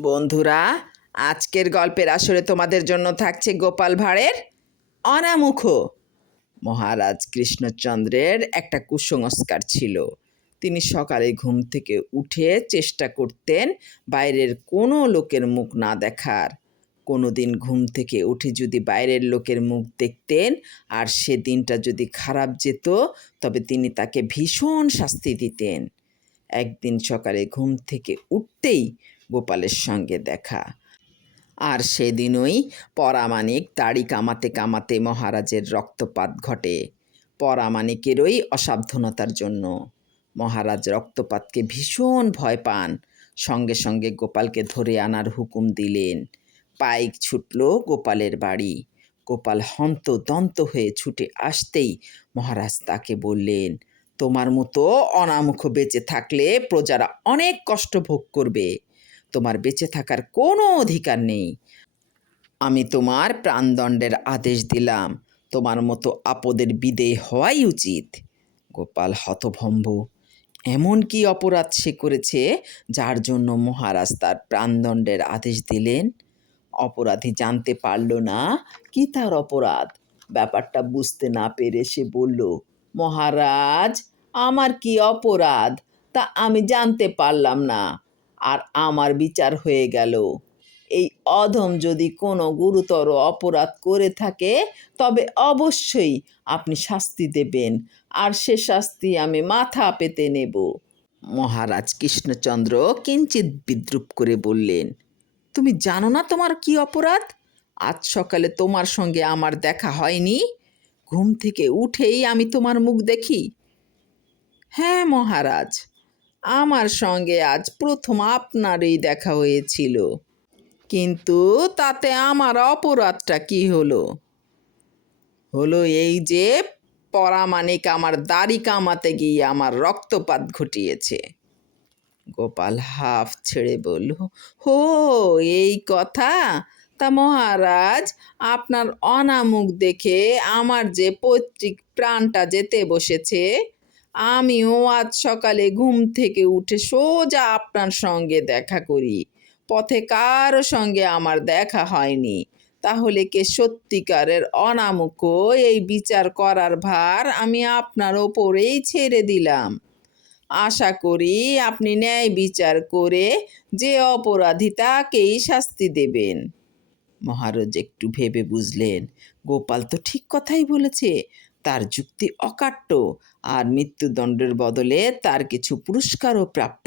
বন্ধুরা, আজকের গল্পের আসরে তোমাদের জন্য থাকছে গোপাল ভাঁড়ের অনামুখ। মহারাজ কৃষ্ণচন্দ্রের একটা কুসংস্কার ছিল। তিনি সকালে ঘুম থেকে উঠে চেষ্টা করতেন বাইরের কোনো লোকের মুখ না দেখার। কোনো দিন ঘুম থেকে উঠে যদি বাইরের লোকের মুখ দেখতেন আর সে দিনটা যদি খারাপ যেত, তবে তিনি তাকে ভীষণ শাস্তি দিতেন। একদিন সকালে ঘুম থেকে উঠতেই গোপালের সঙ্গে দেখা। আর সেদিনই পরামানিক দাড়ি কামাতে কামাতে মহারাজের রক্তপাত ঘটে। পরামানিকেরই অসাবধানতার জন্য। মহারাজ রক্তপাতকে ভীষণ ভয় পান। সঙ্গে সঙ্গে গোপালকে ধরে আনার হুকুম দিলেন। পাইক ছুটল গোপালের বাড়ি। গোপাল হন্তদন্ত হয়ে ছুটে আসতেই মহারাজ তাকে বললেন, তোমার মতো অনামুখ বেঁচে থাকলে প্রজারা অনেক কষ্ট ভোগ করবে। তোমার বেঁচে থাকার কোনো অধিকার নেই। আমি তোমার প্রাণদণ্ডের আদেশ দিলাম। তোমার মতো আপদের বিদেয় হওয়াই উচিত। গোপাল হতভম্ব। এমন কি অপরাধ সে করেছে যার জন্য মহারাজ তার প্রাণদণ্ডের আদেশ দিলেন? অপরাধী জানতে পারল না কি তার অপরাধ। ব্যাপারটা বুঝতে না পেরে সে বলল, মহারাজ, আমার কি অপরাধ? তা আমি জানতে পারলাম না। আর আমার বিচার হয়ে গেল। এই অধম যদি কোনো গুরুতর অপরাধ করে থাকে, তবে অবশ্যই আপনি শাস্তি দেবেন। আর সে শাস্তি আমি মাথা পেতে নেব। মহারাজ কৃষ্ণচন্দ্র কিঞ্চিত বিদ্রুপ করে বললেন, তুমি জানো না তোমার কি অপরাধ? আজ সকালে তোমার সঙ্গে আমার দেখা হয়নি। ঘুম থেকে উঠেই আমি তোমার মুখ দেখি। হ্যাঁ মহারাজ। আমার সঙ্গে আজ প্রথম আপনারই দেখা হয়েছিল। কিন্তু তাতে আমার অপরাধটা কি হলো? হলো এই যে পরামানিক আমার দাড়ি কামাতে গিয়ে আমার রক্তপাত ঘটিয়েছে। গোপাল হাফ ছেড়ে বলল, হো, এই কথা? তা মহারাজ, আপনার অনামুখ দেখে আমার যে পৈতৃক প্রাণটা যেতে বসেছে আমিও আজ সকালে ঘুম থেকে উঠে সোজা আপনার সঙ্গে দেখা করি। পথে কারও সঙ্গে আমার দেখা হয়নি। তাহলে কে সত্যিকারের অনামুখ? এই বিচার করার ভার আমি আপনার ওপরেই ছেড়ে দিলাম। আশা করি আপনি ন্যায় বিচার করে যে অপরাধী তাকেই শাস্তি দেবেন। মহারাজ একটু ভেবে বুঝলেন। গোপাল তো ঠিক কথাই বলেছে। তার যুক্তি অকাট্য আর মৃত্যুদণ্ডের বদলে তার কিছু পুরস্কারও প্রাপ্য।